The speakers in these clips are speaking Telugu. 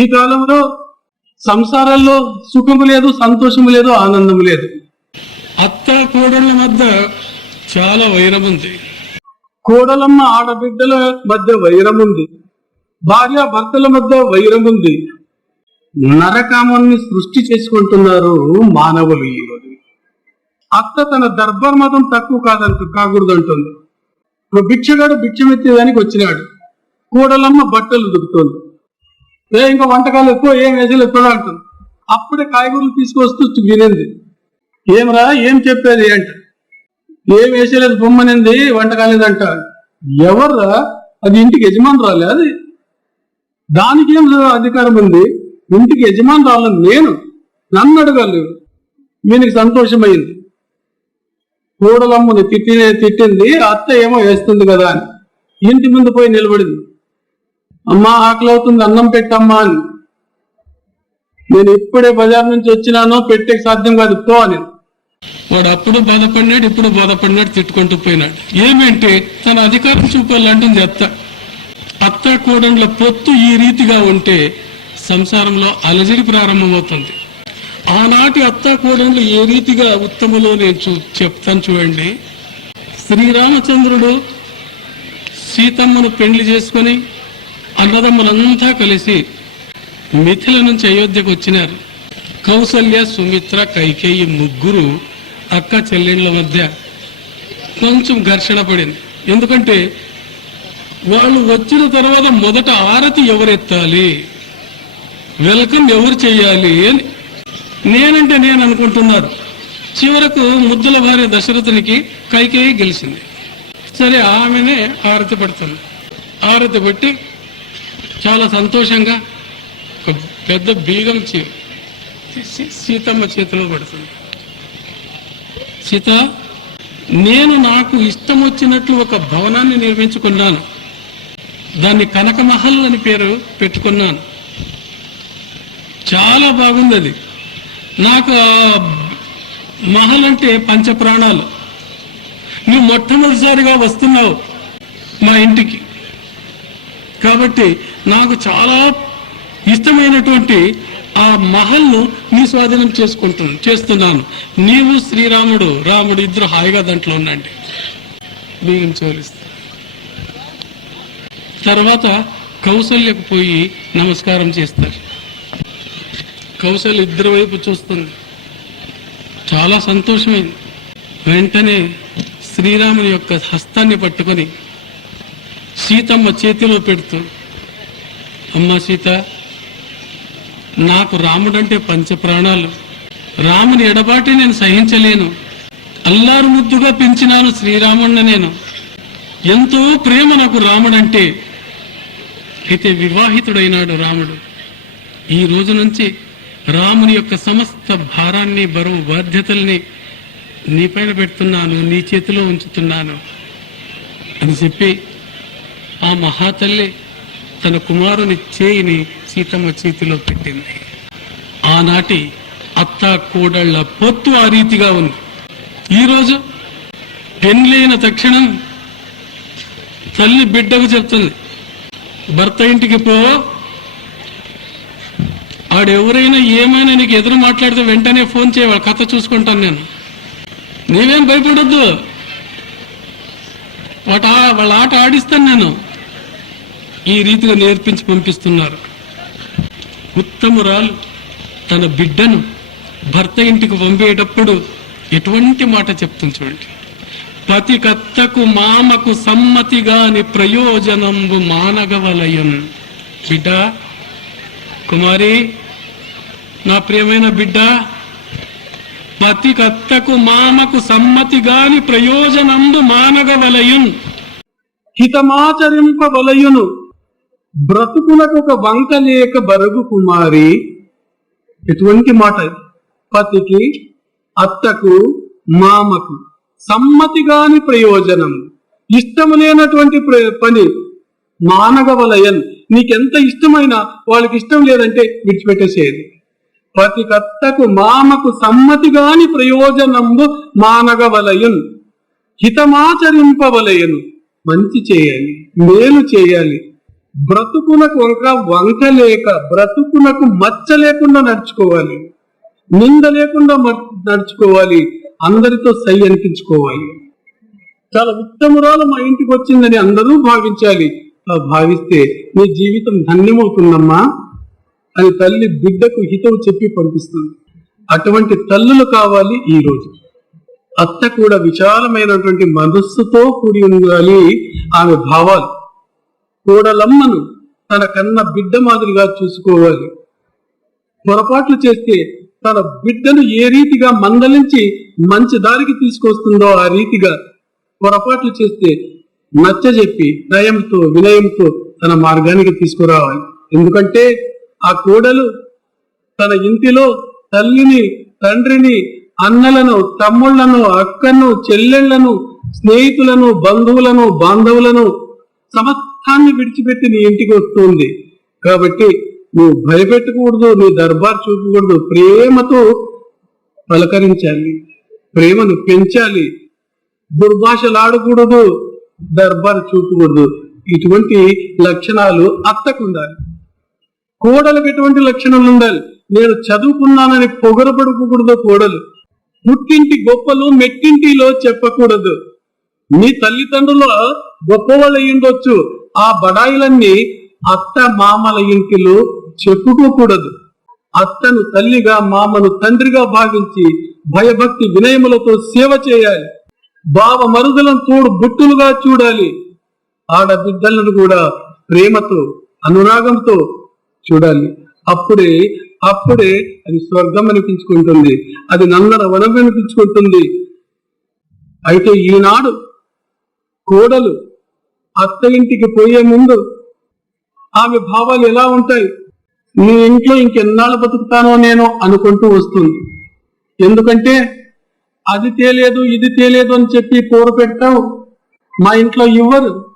ఈ కాలంలో సంసారాల్లో సుఖము లేదు సంతోషము లేదు ఆనందము లేదు. అత్త కోడళ్ళ మధ్య చాలా వైరం ఉంది. కోడలమ్మ ఆడబిడ్డల మధ్య వైరం ఉంది. భార్య భర్తల మధ్య వైరం ఉంది. నరకామాన్ని సృష్టి చేసుకుంటున్నారు మానవులు ఈ రోజు. అత్త తన దర్బార్ మతం తక్కువ కాదంట కాకూడదంటుంది. ఇప్పుడు భిక్షగాడు భిక్షమెత్తేదానికి వచ్చినాడు. కోడలమ్మ బట్టలు దుక్కుతుంది ఏ ఇంకా వంటకాలు ఎక్కువ ఏం వేసలు ఎక్కువ అంటుంది. అప్పుడే కాయగూరలు తీసుకొస్తూ వినింది ఏమరా ఏం చెప్పేది అంట. ఏం వేసేలేదు బొమ్మనింది వంటకాలేదంట ఎవర్రా? అది ఇంటికి యజమాని రాలే అది. దానికి ఏం అధికారం ఉంది? ఇంటికి యజమాని రాలని నేను నన్ను అడగాలి. వీనికి సంతోషమైంది. కూడలమ్మని తిట్టి తిట్టింది అత్త ఏమో వేస్తుంది కదా అని. ఇంటి ముందు పోయి నిలబడింది. అమ్మా ఆకలి అవుతుంది అన్నం పెట్టమ్మా అని. నేను ఇప్పుడే బజార్ నుంచి వచ్చినానో పెట్టే సాధ్యం కాదు పో అని. వాడు అప్పుడు బాధపడినాడు ఇప్పుడు బాధపడినాడు తిట్టుకుంటూ పోయినాడు. ఏమంటే తన అధికారం చూపాలంటుంది అత్త. అత్త కోడండ్ల పొత్తు ఈ రీతిగా ఉంటే సంసారంలో అలజడి ప్రారంభమవుతుంది. ఆనాటి అత్త కోడండ్లు ఏ రీతిగా ఉత్తమలో నేను చూ చెప్తాను చూడండి. శ్రీరామచంద్రుడు సీతమ్మను పెళ్ళి చేసుకొని అన్నదమ్ములంతా కలిసి మిథిల నుంచి అయోధ్యకు వచ్చినారు. కౌసల్య సుమిత్ర కైకేయి ముగ్గురు అక్క చెల్లెళ్ళ మధ్య కొంచెం ఘర్షణ పడింది. ఎందుకంటే వాళ్ళు వచ్చిన తర్వాత మొదట ఆరతి ఎవరెత్తాలి? వెల్కమ్ ఎవరు చేయాలి అని నేనంటే నేను అనుకుంటున్నారు. చివరకు ముద్దుల భార్య దశరథునికి కైకేయి గెలిచింది. సరే ఆమెనే ఆరతి పడుతుంది. ఆరతి పట్టి చాలా సంతోషంగా ఒక పెద్ద బీగం సీతమ్మ చేతిలో పడుతుంది. సీత నేను నాకు ఇష్టం వచ్చినట్లు ఒక భవనాన్ని నిర్మించుకున్నాను. దాన్ని కనకమహల్ అని పేరు పెట్టుకున్నాను. చాలా బాగుంది అది. నాకు మహల్ అంటే పంచప్రాణాలు. నువ్వు మొట్టమొదటిసారిగా వస్తున్నావు మా ఇంటికి. కాబట్టి నాకు చాలా ఇష్టమైనటువంటి ఆ మహల్ను నీ స్వాధీనం చేసుకుంటున్నాను చేస్తున్నాను. నీవు శ్రీరాముడు రాముడు ఇద్దరు హాయిగా దాంట్లో ఉండండి. బియ్యం చోలిస్తా. తర్వాత కౌసల్యకు పోయి నమస్కారం చేస్తారు. కౌశల్ ఇద్దరు వైపు చూస్తుంది. చాలా సంతోషమైంది. వెంటనే శ్రీరాముని యొక్క హస్తాన్ని పట్టుకొని సీతమ్మ చేతిలో పెడుతూ అమ్మ సీత నాకు రాముడంటే పంచ ప్రాణాలు రాముని ఎడబాటి నేను సహించలేను. అల్లారు ముద్దుగా పెంచినాను శ్రీరాముడిని నేను. ఎంతో ప్రేమ నాకు రాముడంటే. అయితే వివాహితుడైనాడు రాముడు. ఈ రోజు నుంచి రాముని యొక్క సమస్త భారాన్ని బరువు బాధ్యతల్ని నీపైన పెడుతున్నాను నీ చేతిలో ఉంచుతున్నాను అని చెప్పి ఆ మహాతల్లి తన కుమారుని చేయిని సీతమ్మ చేతిలో పెట్టింది. ఆనాటి అత్త కోడళ్ళ పొత్తు ఆ రీతిగా ఉంది. ఈరోజు పెళ్ళైన తక్షణం తల్లి బిడ్డకు చెప్తుంది భర్త ఇంటికి పో. ఆడెవరైనా ఏమైనా నీకు ఎదురు మాట్లాడితే వెంటనే ఫోన్ చేయవా కథ చూసుకుంటాను నేను. నీవేం భయపడొద్దు. వాట వాళ్ళ ఆట ఆడిస్తాను నేను. ఈ రీతిగా నేర్పించి పంపిస్తున్నారు. ఉత్తమురాలు తన బిడ్డను భర్త ఇంటికి పంపేటప్పుడు ఎటువంటి మాట చెప్తుంది చూడండి. పతి కత్తకు మామకు సమ్మతి గాని ప్రయోజనంబు మానగవలయం. బిడ్డ కుమారి నా ప్రియమైన బిడ్డ పతి కత్తకు మామకు సమ్మతి గాని ప్రయోజనంబు మానగవలయం. హితమాచరింపవలయును. బ్రతుకులకు ఒక వంక లేక బరుగు కుమారి. ఎటువంటి మాట? పతికి అత్తకు మామకు సమ్మతి కాని ప్రయోజనం. ఇష్టము లేనటువంటి ప్ర- పని వలయం. నీకెంత ఇష్టమైనా వాళ్ళకి ఇష్టం లేదంటే విడిచిపెట్టేసేది పతికత్తకు మామకు సమ్మతి కాని ప్రయోజనంబు మానగవలయున్ హితమాచరింపవలయను మంచి చేయాలి మేలు చేయాలి బ్రతుకునకు ఒక వంక లేక బ్రతుకునకు మచ్చ లేకుండా నడుచుకోవాలి. నింద లేకుండా మ- నడుచుకోవాలి. అందరితో సై అనిపించుకోవాలి. చాలా ఉత్తమురాలు మా ఇంటికి వచ్చిందని అందరూ భావించాలి. ఆ భావిస్తే నీ జీవితం ధన్యమవుతుందమ్మా. అని తల్లి బిడ్డకు హితవు చెప్పి పంపిస్తుంది. అటువంటి తల్లులు కావాలి ఈ రోజు. అత్త కూడా విశాలమైనటువంటి మనస్సుతో కూడి ఉండాలి. ఆమె భావాలు. కోడలమ్మను తన కన్న బిడ్డ మాదిరిగా చూసుకోవాలి. పొరపాట్లు చేస్తే తన బిడ్డను ఏ రీతిగా మందలించి మంచి దారికి తీసుకొస్తుందో ఆ రీతిగా పొరపాట్లు చేస్తే నచ్చజెప్పి నయంతో వినయంతో తన మార్గానికి తీసుకురావాలి. ఎందుకంటే ఆ కోడలు తన ఇంటిలో తల్లిని తండ్రిని అన్నలను తమ్ముళ్ళను అక్కను చెల్లెళ్ళను స్నేహితులను బంధువులను బాంధవులను ఆమె విడిచిపెట్టి నీ ఇంటికి వస్తుంది. కాబట్టి నువ్వు భయపెట్టకూడదు నీ దర్బార్ చూపకూడదు. ప్రేమతో పలకరించాలి. ప్రేమను పెంచాలి. దుర్భాషలాడకూడదు దర్బార్ చూపకూడదు. ఇటువంటి లక్షణాలు అత్తకుండాలి. కోడలకు ఎటువంటి లక్షణాలు ఉండాలి? నేను చదువుకున్నానని పొగరపడకూడదు కోడలు. పుట్టింటి గొప్పలు మెట్టింటిలో చెప్పకూడదు. మీ తల్లిదండ్రులు గొప్పవాళ్ళు అయ్యుండొచ్చు ఆ బడాయిలన్నీ అత్త మామల ఇంటిలో చెప్పుకోకూడదు. అత్తను తల్లిగా మామను తండ్రిగా భావించి భయభక్తి వినయములతో సేవ చేయాలి. బావ మరుదలను తోడు బుట్టులుగా చూడాలి. ఆడబిడ్డలను కూడా ప్రేమతో అనురాగంతో చూడాలి. అప్పుడే అప్పుడే అది స్వర్గం అనిపించుకుంటుంది. అది నందన వనం అనిపించుకుంటుంది. అయితే ఈనాడు కోడలు అత్త ఇంటికి పోయే ముందు ఆమె భావాలు ఎలా ఉంటాయి? నీ ఇంట్లో ఇంకెన్నాళ్ళు బతుకుతానో నేను అనుకుంటూ వస్తుంది. ఎందుకంటే అది తేలేదు ఇది తేలేదు అని చెప్పి కూర పెట్టావు మా ఇంట్లో ఇవ్వరు.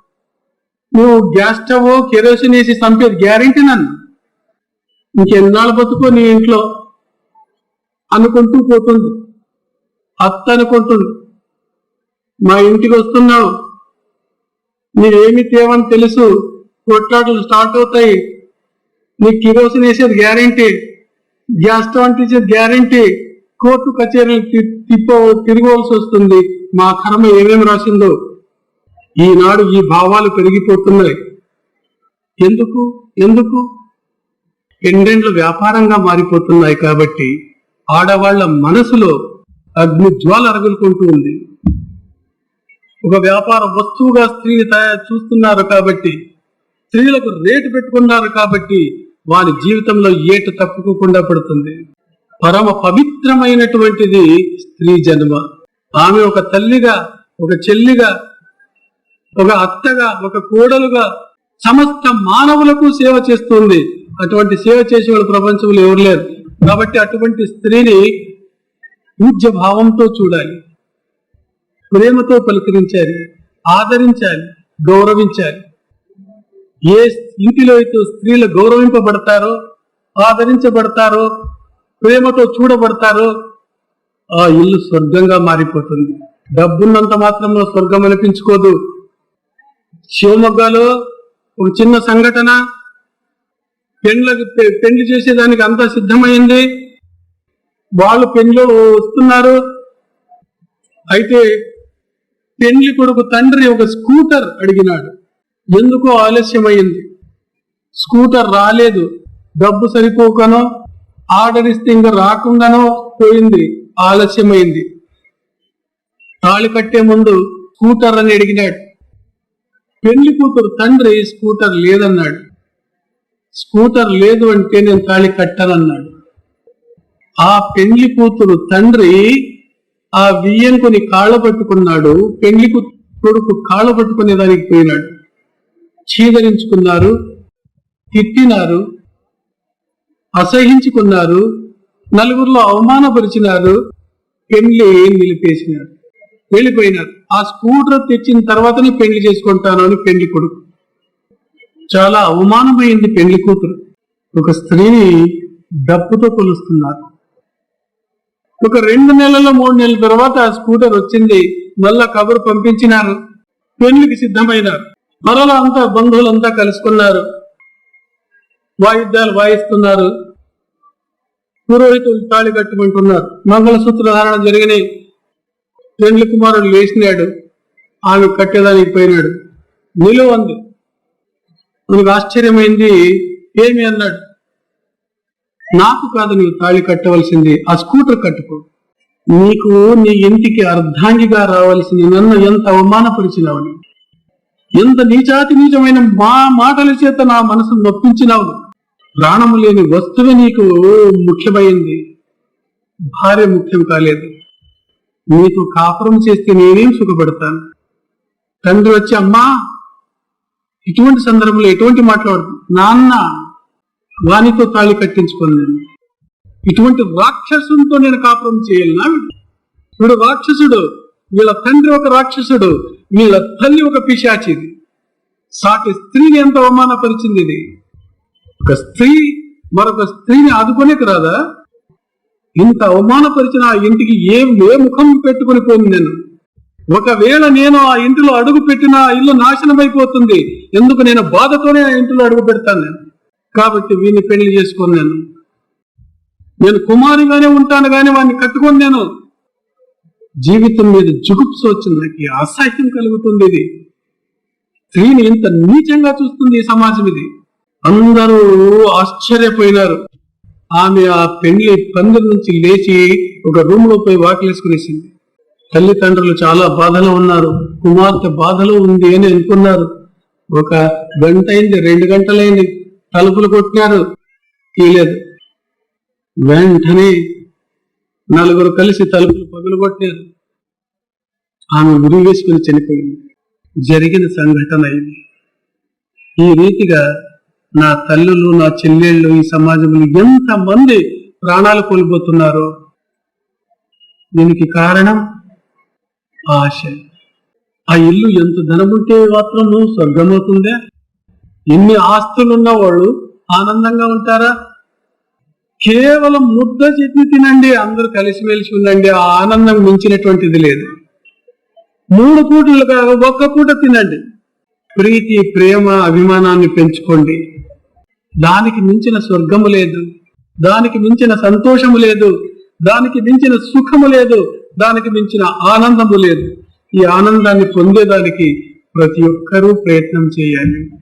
నువ్వు గ్యాస్ స్టవ్ కెరోసిన్ వేసి చంపేది గ్యారెంటీ నన్ను. ఇంకెన్నాళ్ళు బతుకో నీ ఇంట్లో? అనుకుంటూ పోతుంది. అత్త అనుకుంటుంది. మా ఇంటికి వస్తున్నావు. నీవేమి తేవని తెలుసు? కొట్లాటలు స్టార్ట్ అవుతాయి. నీ కిరోసిన్ వేసేది గ్యారెంటీ గ్యాస్ స్టవ్ అంటించేది గ్యారెంటీ కోర్టు కచేరీలు తిప్ప తిరగవలసి వస్తుంది. మా కర్మ ఏమేమి రాసిందో. ఈనాడు ఈ భావాలు పెరిగిపోతున్నాయి. ఎందుకు? ఎందుకు? పెండెంట్లు వ్యాపారంగా మారిపోతున్నాయి కాబట్టి ఆడవాళ్ళ మనసులో అగ్ని జ్వాల అరుగులుకుంటూ ఉంది. ఒక వ్యాపార వస్తువుగా స్త్రీని తయారు చూస్తున్నారు కాబట్టి స్త్రీలకు రేటు పెట్టుకున్నారు కాబట్టి వారి జీవితంలో ఏటు తప్పుకోకుండా పడుతుంది. పరమ పవిత్రమైనటువంటిది స్త్రీ జన్మ. ఆమె ఒక తల్లిగా ఒక చెల్లిగా ఒక అత్తగా ఒక కోడలుగా సమస్త మానవులకు సేవ చేస్తుంది. అటువంటి సేవ చేసే వాళ్ళు ప్రపంచంలో ఎవరు లేరు. కాబట్టి అటువంటి స్త్రీని పూజ్య భావంతో చూడాలి. ప్రేమతో పలకరించాలి ఆదరించాలి గౌరవించాలి. ఏ ఇంటిలో అయితే స్త్రీలు గౌరవింపబడతారో ఆదరించబడతారో ప్రేమతో చూడబడతారో ఆ ఇల్లు స్వర్గంగా మారిపోతుంది. డబ్బున్నంత మాత్రంలో స్వర్గం అనిపించుకోదు. శివమొగ్గలో ఒక చిన్న సంఘటన పెండ్లకి పె- చేసేదానికి అంతా సిద్ధమైంది. వాళ్ళు పెండ్లు వస్తున్నారు. అయితే పెండ్లి కొడుకు తండ్రి ఒక స్కూటర్ అడిగినాడు. ఎందుకో ఆలస్యమైంది. స్కూటర్ రాలేదు. డబ్బు సరిపోకనో ఆర్డర్ ఇస్తే ఇంకా రాకుండానో పోయింది. ఆలస్యమైంది. తాళి కట్టే ముందు స్కూటర్ అని అడిగినాడు. పెళ్ళి కూతురు తండ్రి స్కూటర్ లేదన్నాడు. స్కూటర్ లేదు అంటే నేను తాళి కట్టనన్నాడు. ఆ పెళ్ళి కూతురు తండ్రి ఆ వియ్యంకుని కాళ్ళ పట్టుకున్నాడు పెళ్ళి కొడుకు కాళ్ళ పట్టుకునే దానికి పోయినాడు. చీదరించుకున్నారు తిట్టినారు అసహించుకున్నారు నలుగురిలో అవమానపరిచినారు పెళ్ళి నిలిపేసినారు వెళ్ళిపోయినారు. ఆ స్కూటర్ తెచ్చిన తర్వాతనే పెళ్ళి చేసుకుంటాను అని పెళ్ళి కొడుకు. చాలా అవమానమైంది పెళ్ళి కూతురు. ఒక స్త్రీని డబ్బుతో కొలుస్తున్నారు. ఒక రెండు నెలల మూడు నెలల తర్వాత ఆ స్కూటర్ వచ్చింది. మళ్ళా కబురు పంపించినారు. పెళ్ళికి సిద్ధమైనారు. మరలా అంతా బంధువులంతా కలుసుకున్నారు. వాయిద్యాలు వాయిస్తున్నారు. పురోహితులు తాళి కట్టుకుంటున్నారు మంగళసూత్ర ధారణ జరిగినాయి పెండ్లి కుమారుడు లేచినాడు. ఆమె కట్టేదానికి పోయినాడు. నిలువంది. మనకు ఆశ్చర్యమైంది. ఏమి అన్నాడు? నాకు కాదు నీవు తాళి కట్టవలసింది ఆ స్కూటర్ కట్టుకో. నీకు నీ ఇంటికి అర్ధాంగిగా రావాల్సింది నన్ను ఎంత అవమానపరిచినావు ఎంత నీచాతి నీచమైన మా మాటల చేత నా మనసు నొప్పించినావు? ప్రాణము లేని వస్తువు నీకు ముఖ్యమైంది. భార్య ముఖ్యం కాలేదు. నీకు కాపురం చేస్తే నేనేం సుఖపడతాను? తండ్రి వచ్చి అమ్మా ఇటువంటి సందర్భంలో ఎటువంటి మాట్లాడు నాన్న వానితో తాళి కట్టించుకున్నాను. ఇటువంటి రాక్షసునితో నేను కాపురం చేయాలనా వీడు రాక్షసుడు వీళ్ళ తండ్రి ఒక రాక్షసుడు వీళ్ళ తల్లి ఒక పిశాచిది. సాటి స్త్రీని ఎంత అవమానపరిచింది ఇది ఒక స్త్రీ మరొక స్త్రీని ఆదుకోనేకి రాదా? ఇంత అవమానపరిచిన ఆ ఇంటికి ఏం ఏ ముఖం పెట్టుకుని పోయింది నేను? ఒకవేళ నేను ఆ ఇంటిలో అడుగు పెట్టిన ఇల్లు నాశనమైపోతుంది. ఎందుకు నేను బాధతోనే ఆ ఇంటిలో అడుగు పెడతాను నేను? కాబట్టి వీని పెళ్ళి చేసుకొని నేను. నేను కుమారిగానే ఉంటాను కానీ వాడిని కట్టుకొని నేను జీవితం మీద జుగుప్స వచ్చింది. నాకు అసహ్యం కలుగుతుంది ఇది. స్త్రీని ఇంత నీచంగా చూస్తుంది ఈ సమాజం ఇది. అందరూ ఆశ్చర్యపోయినారు. ఆమె ఆ పెళ్ళి పందిరి నుంచి లేచి ఒక రూమ్లో పోయి వాకిలేసుకునేసింది తల్లిదండ్రులు చాలా బాధలో ఉన్నారు. కుమార్తె బాధలో ఉంది అని అనుకున్నారు. ఒక గంట అయింది రెండు గంటలైంది. తలుపులు కొట్టినారు. తీయలేదు. వెంటనే నలుగురు కలిసి తలుపులు పగులు కొట్టారు ఆమె ఉరి వేసుకుని చనిపోయింది. జరిగిన సంఘటన ఇది. ఈ రీతిగా నా తల్లులు నా చెల్లెళ్ళు ఈ సమాజంలో ఎంత మంది ప్రాణాలు కోల్పోతున్నారో దీనికి కారణం ఆశ. ఆ ఇల్లు ఎంత ధనముంటే మాత్రం స్వర్గమవుతుందే? ఎన్ని ఆస్తులున్న వాళ్ళు ఆనందంగా ఉంటారా? కేవలం ముద్ద చెట్ని తినండి అందరూ కలిసిమెలిసి ఉండండి ఆ ఆనందం మించినటువంటిది లేదు. మూడు పూటలు కాదు ఒక్క పూట తినండి. ప్రీతి ప్రేమ అభిమానాన్ని పెంచుకోండి. దానికి మించిన స్వర్గము లేదు దానికి మించిన సంతోషము లేదు దానికి మించిన సుఖము లేదు దానికి మించిన ఆనందము లేదు. ఈ ఆనందాన్ని పొందేదానికి ప్రతి ఒక్కరూ ప్రయత్నం చేయాలి.